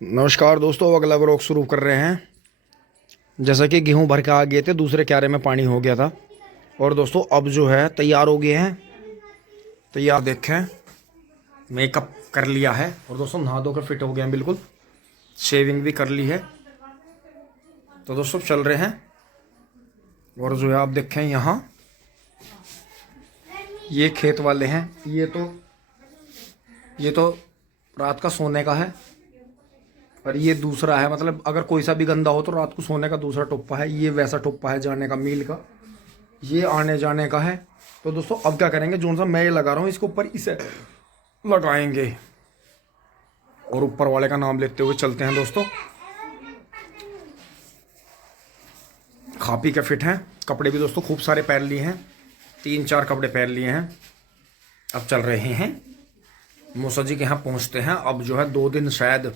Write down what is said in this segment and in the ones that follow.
नमस्कार दोस्तों, अगला ब्लॉग शुरू कर रहे हैं। जैसा कि गेहूं भर के आ गए थे, दूसरे क्यारे में पानी हो गया था और दोस्तों अब जो है तैयार हो गए हैं। तैयार देखें, मेकअप कर लिया है और दोस्तों नहा धोकर फिट हो गए हैं, बिल्कुल शेविंग भी कर ली है। तो दोस्तों चल रहे हैं और जो है आप देखें यहाँ ये खेत वाले हैं। ये तो रात का सोने का है और ये दूसरा है, मतलब अगर कोई सा भी गंदा हो तो रात को सोने का दूसरा टोप्पा है। ये वैसा टोप्पा है जाने का मील का, ये आने जाने का है। तो दोस्तों अब क्या करेंगे, जो सा मैं ये लगा रहा हूँ इसके ऊपर इसे लगाएंगे और ऊपर वाले का नाम लेते हुए चलते हैं। दोस्तों खा पी के फिट हैं, कपड़े भी दोस्तों खूब सारे पहन लिए हैं, 3-4 कपड़े पहन लिए हैं। अब चल रहे हैं मौसा जी के यहाँ पहुँचते हैं। अब जो है 2 दिन शायद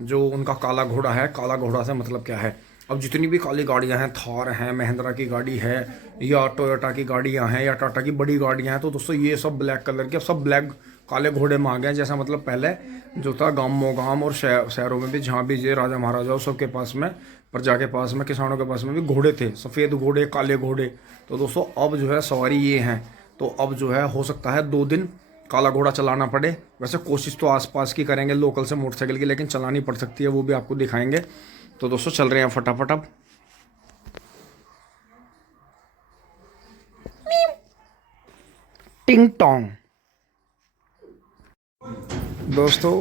जो उनका काला घोड़ा है, काला घोड़ा से मतलब क्या है, अब जितनी भी काली गाड़ियां हैं, थार हैं, महिंद्रा की गाड़ी है या टोयोटा की गाड़ियां हैं या टाटा की बड़ी गाड़ियां हैं, तो दोस्तों ये सब ब्लैक कलर के, अब सब ब्लैक काले घोड़े में आ गए हैं। जैसा मतलब पहले जो था गाँवों गाँव और शहरों में भी, जहाँ भी ये राजा महाराजाओं सबके पास में, प्रजा के पास में, किसानों के पास में भी घोड़े थे, सफ़ेद घोड़े, काले घोड़े। तो दोस्तों अब जो है सवारी ये हैं। तो अब जो है हो सकता है 2 दिन काला घोड़ा चलाना पड़े। वैसे कोशिश तो आसपास की करेंगे लोकल से मोटरसाइकिल की, लेकिन चलानी पड़ सकती है, वो भी आपको दिखाएंगे। तो दोस्तों चल रहे हैं फटाफट। अब टिंग टोंग। दोस्तों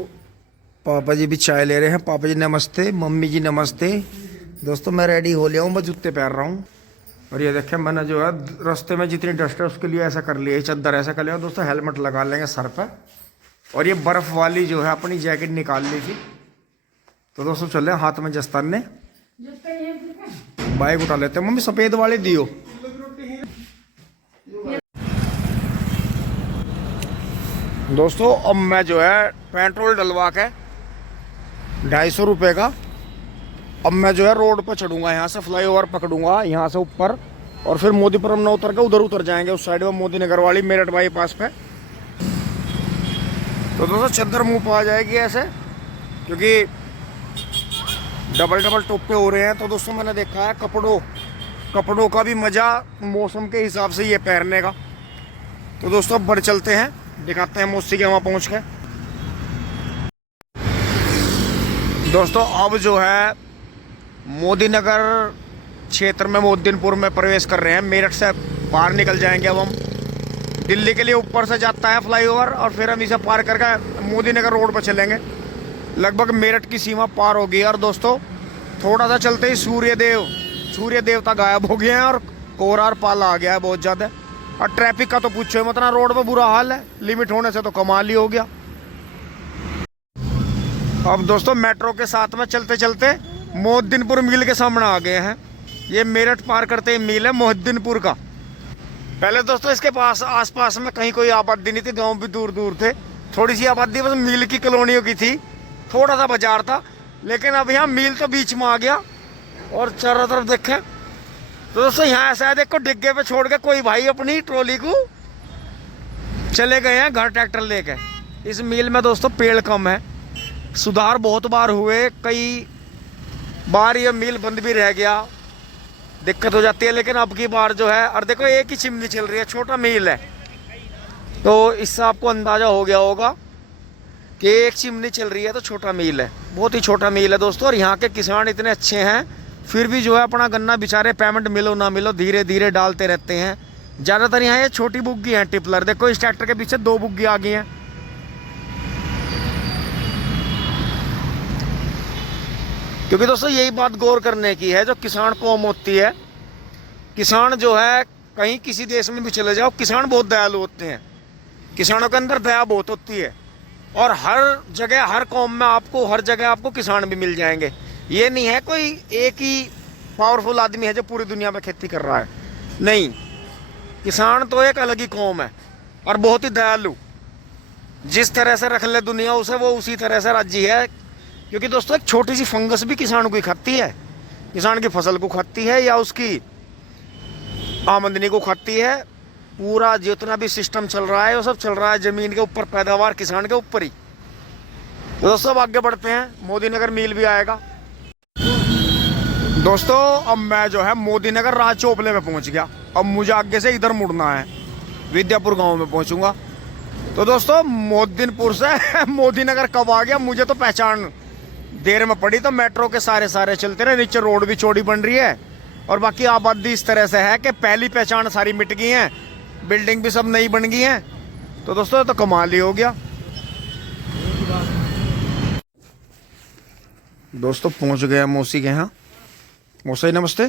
पापा जी भी चाय ले रहे हैं। पापा जी नमस्ते, मम्मी जी नमस्ते। दोस्तों मैं रेडी हो लिया हूँ, मैं जूते पहन रहा हूँ और ये देखें मैंने जो है रास्ते में जितनी डस्ट है उसके लिए ऐसा कर लिया, चादर ऐसा कर लिया। दोस्तों हेलमेट लगा लेंगे सर पर और ये बर्फ़ वाली जो है अपनी जैकेट निकाल ली थी। तो दोस्तों चल रहे हैं, हाथ में जस्तान ने बाइक उठा लेते हैं। मम्मी सफ़ेद वाले दियो। दोस्तों अब मैं जो है पेट्रोल डलवा के 250 रुपये का, अब मैं जो है रोड पर चढ़ूंगा, यहाँ से फ्लाईओवर पकड़ूंगा यहाँ से ऊपर और फिर मोदीपुरम न उतर के उधर उतर जाएंगे उस साइड में, मोदी नगर वाली मेरठ बाईपास पे। तो दोस्तों चद्दर मुंह पर आ जाएगी ऐसे, क्योंकि डबल टोपे हो रहे हैं। तो दोस्तों मैंने देखा है कपड़ों का भी मज़ा मौसम के हिसाब से ये पहनने का। तो दोस्तों अब बढ़ चलते हैं, दिखाते हैं मौसी के वहाँ पहुँच के। दोस्तों अब जो है मोदी नगर क्षेत्र में, मोदीपुर में प्रवेश कर रहे हैं। मेरठ से बाहर निकल जाएंगे अब हम। दिल्ली के लिए ऊपर से जाता है फ्लाईओवर और फिर हम इसे पार करके मोदी नगर रोड पर चलेंगे। लगभग मेरठ की सीमा पार हो गई है और दोस्तों थोड़ा सा चलते ही सूर्य देवता गायब हो गए हैं और कोहरा और पाला आ गया है बहुत ज़्यादा। और ट्रैफिक का तो पूछो मत ना, रोड पर बुरा हाल है। लिमिट होने से तो कमाल ही हो गया। अब दोस्तों मेट्रो के साथ में चलते चलते मोहद्दीनपुर मिल के सामने आ गए हैं। ये मेरठ पार करते ही मिल है मोहद्दीनपुर का। पहले दोस्तों इसके पास आसपास में कहीं कोई आबादी नहीं थी, गांव भी दूर दूर थे, थोड़ी सी आबादी बस मिल की कॉलोनियों की थी, थोड़ा सा बाजार था। लेकिन अब यहाँ मिल तो बीच में आ गया और चारों तरफ देखें तो दोस्तों यहाँ ऐसा है, देखो डिग्गे पे छोड़ के कोई भाई अपनी ट्रॉली को चले गए हैं घर ट्रैक्टर लेके। इस मिल में दोस्तों पेड़ कम है, सुधार बहुत बार हुए, कई बार ये मिल बंद भी रह गया, दिक्कत हो जाती है। लेकिन अब की बार जो है, और देखो एक ही चिमनी चल रही है, छोटा मिल है, तो इससे आपको अंदाजा हो गया होगा कि एक चिमनी चल रही है तो छोटा मिल है, बहुत ही छोटा मिल है दोस्तों। और यहाँ के किसान इतने अच्छे हैं, फिर भी जो है अपना गन्ना बेचारे पेमेंट मिलो ना मिलो धीरे धीरे डालते रहते हैं। ज़्यादातर यहाँ ये छोटी बुग्गी हैं टिपलर, देखो इस ट्रैक्टर के पीछे 2 बुग्गी आ गई हैं। क्योंकि दोस्तों यही बात गौर करने की है, जो किसान कौम होती है, किसान जो है कहीं किसी देश में भी चले जाओ, किसान बहुत दयालु होते हैं, किसानों के अंदर दया बहुत होती है। और हर जगह हर कौम में आपको हर जगह आपको किसान भी मिल जाएंगे। ये नहीं है कोई एक ही पावरफुल आदमी है जो पूरी दुनिया में खेती कर रहा है, नहीं, किसान तो एक अलग ही कौम है और बहुत ही दयालु। जिस तरह से रख ले दुनिया उसे, वो उसी तरह से राज्य है। क्योंकि दोस्तों एक छोटी सी फंगस भी किसान को ही खाती है, किसान की फसल को खाती है या उसकी आमदनी को खाती है। पूरा जितना भी सिस्टम चल रहा है वो सब चल रहा है ज़मीन के ऊपर, पैदावार किसान के ऊपर ही। तो दोस्तों अब आगे बढ़ते हैं, मोदी नगर मील भी आएगा। दोस्तों अब मैं जो है मोदी नगर राज चोपले में पहुंच गया। अब मुझे आगे से इधर मुड़ना है, विद्यापुर गांव में पहुंचूंगा। तो दोस्तों मोदीनपुर से मोदी नगर कब आ गया मुझे तो पहचान देर में पड़ी। तो मेट्रो के सारे चलते रहे, नीचे रोड भी चौड़ी बन रही है और बाकी आबादी इस तरह से है कि पहली पहचान सारी मिट गई है, बिल्डिंग भी सब नई बन गई है। तो दोस्तों तो कमाल ही हो गया। दोस्तों पहुंच गए मौसी के यहाँ। मौसी नमस्ते।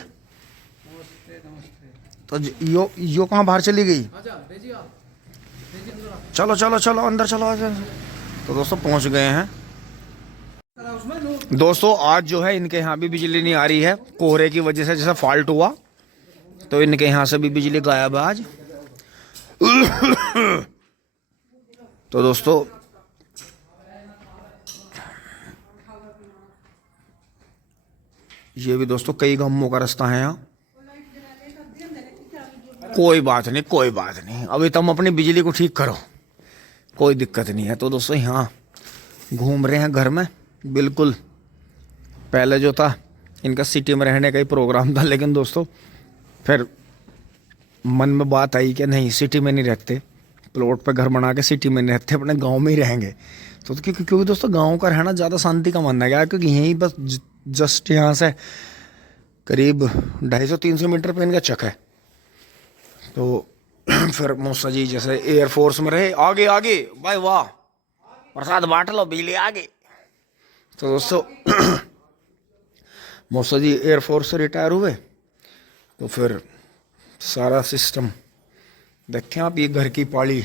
तो यो कहाँ बाहर चली गई? चलो चलो चलो अंदर चलो। तो दोस्तों पहुंच गए हैं। दोस्तों आज जो है इनके यहाँ भी बिजली नहीं आ रही है, कोहरे की वजह से जैसा फॉल्ट हुआ तो इनके यहाँ से भी बिजली गायब है आज। तो दोस्तों ये भी दोस्तों कई गांवों का रास्ता है यहाँ। कोई बात नहीं कोई बात नहीं, अभी तुम अपनी बिजली को ठीक करो, कोई दिक्कत नहीं है। तो दोस्तों यहाँ घूम रहे हैं घर में। बिल्कुल पहले जो था इनका सिटी में रहने का ही प्रोग्राम था, लेकिन दोस्तों फिर मन में बात आई कि नहीं सिटी में नहीं रहते, प्लॉट पे घर बना के सिटी में नहीं रहते, अपने गांव में ही रहेंगे। तो क्योंकि दोस्तों गांव का रहना ज़्यादा शांति का मानना गया, क्योंकि यहीं बस जस्ट यहाँ से करीब 250-300 मीटर पे इनका चक है। तो फिर मौसा जी जैसे एयरफोर्स में रहे, आगे आगे भाई वाह प्रसाद बांट लो बिजली आगे। तो दोस्तों मौसा जी एयरफोर्स से रिटायर हुए तो फिर सारा सिस्टम देखें आप। ये घर की पाली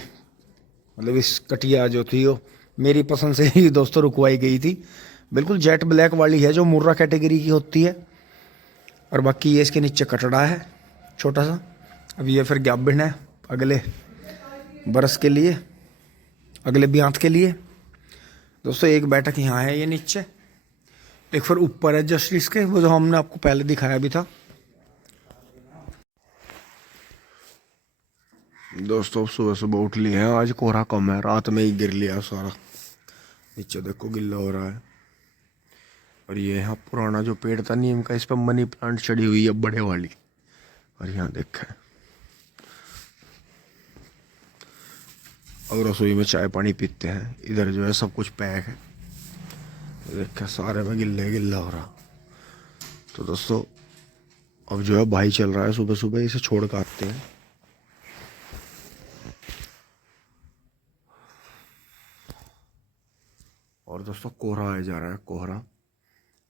मतलब इस कटिया जो थी वो मेरी पसंद से ही दोस्तों रुकवाई गई थी। बिल्कुल जेट ब्लैक वाली है जो मुर्रा कैटेगरी की होती है, और बाकी ये इसके नीचे कटड़ा है छोटा सा। अब ये फिर गैबिन है अगले बरस के लिए, अगले ब्यांत के लिए। दोस्तों एक बैठक यहाँ है ये नीचे, एक फिर ऊपर है जस्टिस के, वो जो हमने आपको पहले दिखाया भी था। दोस्तों सुबह सुबह उठ लिए हैं, आज कोहरा कम है, रात में ही गिर लिया सारा, नीचे देखो गिल्ला हो रहा है। और ये यहाँ पुराना जो पेड़ था नीम का, इस पर मनी प्लांट चढ़ी हुई है बड़े वाली। और यहाँ देखा अब रसोई में चाय पानी पीते हैं, इधर जो है सब कुछ पैक है, देखा सारे में गिल्ले गिल्ला हो रहा। तो दोस्तों अब जो है भाई चल रहा है सुबह सुबह, इसे छोड़ कर आते हैं। और दोस्तों कोहरा आ जा रहा है, कोहरा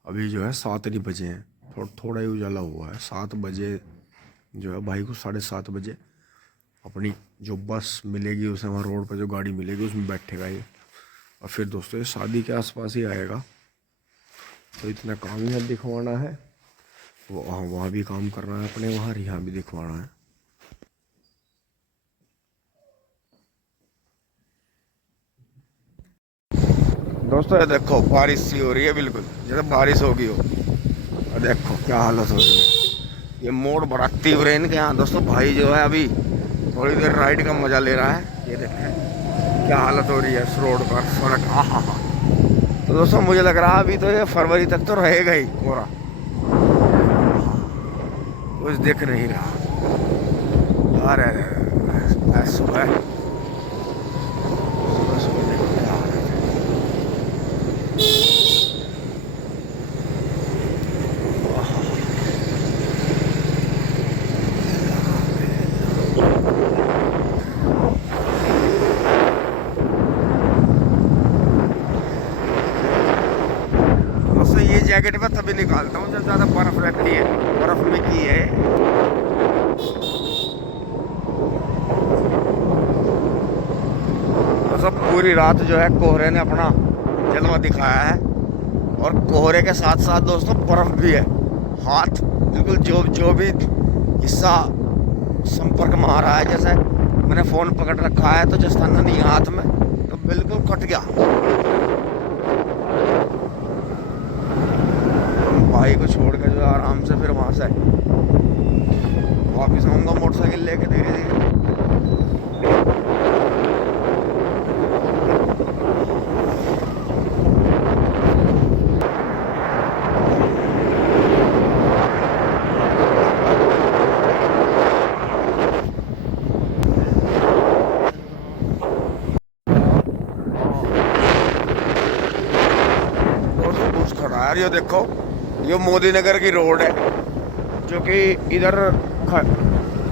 अभी जो है 7 नहीं बजे हैं, थोड़ा ही उजाला हुआ है। 7 बजे जो है भाई को 7:30 बजे अपनी जो बस मिलेगी उसे, वहाँ रोड पर जो गाड़ी मिलेगी उसमें बैठेगा ये। और फिर दोस्तों ये शादी के आसपास ही आएगा। तो इतना काम यहाँ दिखवाना है, वो वहाँ भी काम करना है अपने, वहाँ यहाँ भी दिखवाना है। दोस्तों ये देखो बारिश सी हो रही है, बिल्कुल जैसे बारिश होगी हो। और देखो क्या हालत हो रही है, ये मोड़ बड़ा तीव्र है इनके यहाँ। दोस्तों भाई जो है अभी थोड़ी देर राइड का मजा ले रहा है। ये देखें क्या हालत हो रही है इस रोड पर, सड़क। हाँ। तो दोस्तों मुझे लग रहा है अभी तो ये फरवरी तक तो रहेगा ही कोहरा, कुछ दिख नहीं रहा। अरे सुबह जैकेट में तभी निकालता हूँ जब ज़्यादा बर्फ रहती है, बर्फ में की है। तो सब पूरी रात जो है कोहरे ने अपना जलवा दिखाया है, और कोहरे के साथ साथ दोस्तों बर्फ भी है। हाथ बिल्कुल जो भी हिस्सा संपर्क में आ रहा है, जैसे मैंने फ़ोन पकड़ रखा है तो जस्ताना नहीं हाथ में, तो बिल्कुल कट गया। भाई को छोड़ के जो है आराम से फिर वहाँ से वापस आऊँगा मोटरसाइकिल लेके धीरे धीरे। यार ये देखो, ये मोदी नगर की रोड है जो कि इधर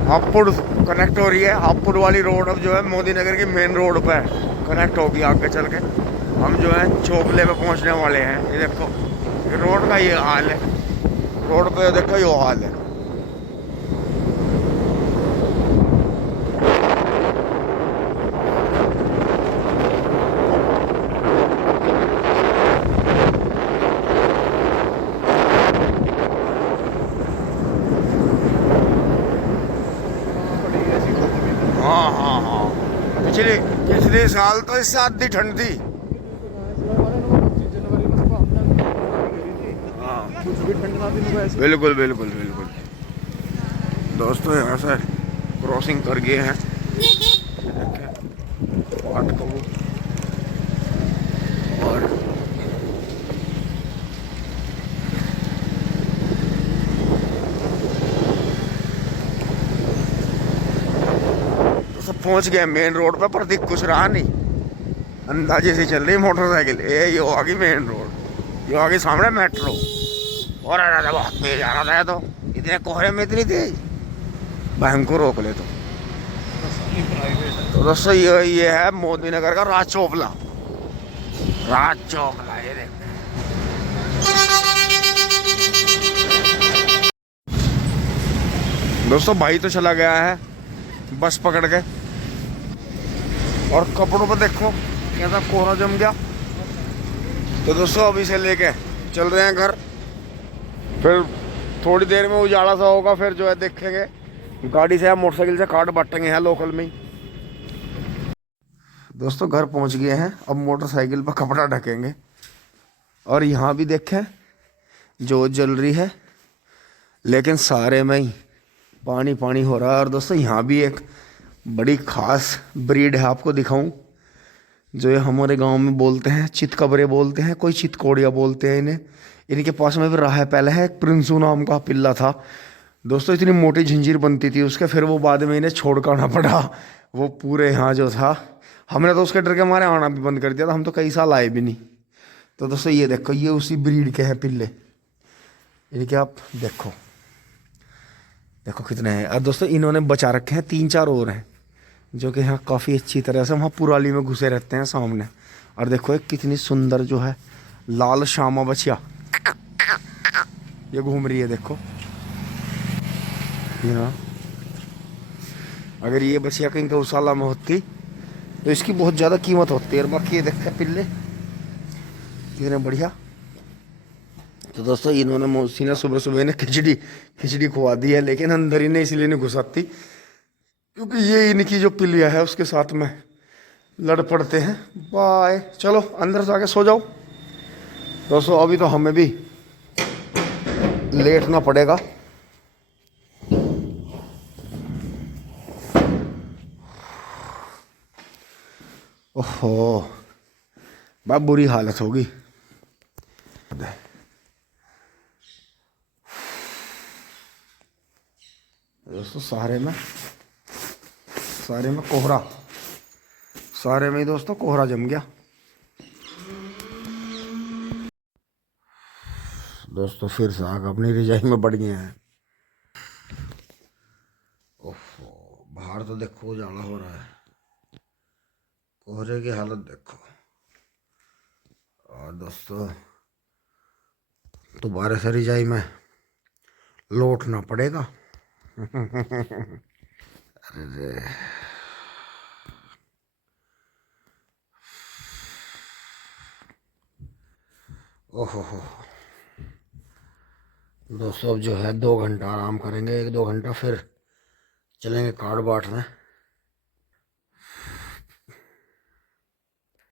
हापुड़ कनेक्ट हो रही है। हापुड़ वाली रोड अब जो है मोदी नगर की मेन रोड पे कनेक्ट होगी। आगे चल के हम जो है चोपले पे पहुंचने वाले हैं। ये देखो, ये रोड का ये हाल है। रोड पे देखो ये हाल है। हाँ हाँ हाँ, पिछले पिछले साल तो इससे आधी ठंड थी। हाँ बिल्कुल बिल्कुल बिल्कुल। दोस्तों यहाँ से क्रॉसिंग कर गए हैं। और पहुंच गए मेन रोड पे, पर दिख कुछ रहा नहीं। अंदाजे से चल रही मोटरसाइकिल। ये आ गई मेन रोड, ये आ गई सामने मेट्रो। और आ रहा था, बहुत तेज आ रहा था। तो इतने कोहरे में इतनी तेज, भाई हमको रोक ले। तो दोस्तों ये है मोदी नगर का राज चोपला। राज चोपला ये देख। दोस्तों भाई तो चला गया है बस पकड़ के। और कपड़ों पर देखो कैसा कोहरा जम गया। तो दोस्तों अभी से लेके चल रहे हैं घर। फिर थोड़ी देर में उजाला सा होगा, फिर जो है देखेंगे गाड़ी से या मोटरसाइकिल से काट बांटेंगे यहाँ लोकल में ही। दोस्तों घर पहुंच गए हैं, अब मोटरसाइकिल पर कपड़ा ढकेंगे। और यहाँ भी देखें जो जल रही है, लेकिन सारे में ही पानी पानी हो रहा है। और दोस्तों यहाँ भी एक बड़ी खास ब्रीड है, आपको दिखाऊं, जो ये हमारे गांव में बोलते हैं चितकबरे बोलते हैं, कोई चितकोड़िया बोलते हैं इन्हें। इनके पास में भी रहा है। पहले है एक प्रिंसू नाम का पिल्ला था दोस्तों, इतनी मोटी झंझीर बनती थी उसके। फिर वो बाद में इन्हें छोड़ कर आना पड़ा। वो पूरे यहाँ जो था, हमने तो उसके डर के मारे आना भी बंद कर दिया था। हम तो कई साल आए भी नहीं। तो दोस्तों ये देखो, ये उसी ब्रीड के हैं पिल्ले। इनके आप देखो, देखो कितने हैं। और दोस्तों इन्होंने बचा रखे हैं 3-4 और हैं जो कि यहाँ काफ़ी अच्छी तरह से वहाँ पुराली में घुसे रहते हैं सामने। और देखो एक कितनी सुंदर जो है लाल श्यामा बछिया, ये घूम रही है देखो। यहाँ अगर ये बछिया कहीं गौशाला में होती तो इसकी बहुत ज़्यादा कीमत होती है। और बाकी ये देखते पिल्ले कितने बढ़िया। तो दोस्तों इन्होंने मौसी ने सुबह सुबह ने खिचड़ी खुआ दी है, लेकिन अंदर ही ने इसलिए नहीं घुसाती क्योंकि ये इनकी जो पिल्लिया है उसके साथ में लड़ पड़ते हैं। बाय, चलो अंदर जाके सो जाओ। दोस्तों अभी तो हमें भी लेटना पड़ेगा। ओहो बहुत बुरी हालत होगी। दोस्तों सारे में कोहरा, सारे में ही दोस्तों कोहरा जम गया। दोस्तों फिर से आग अपनी रजाई में बढ़ गए हैं। ओहो बाहर तो देखो उजाला हो रहा है, कोहरे की हालत देखो। और दोस्तों दोबारा से रजाई में लौटना पड़ेगा। अरे ओहो दोस्तों अब जो है 2 घंटा आराम करेंगे, 1-2 घंटा, फिर चलेंगे कार्ड बांटने।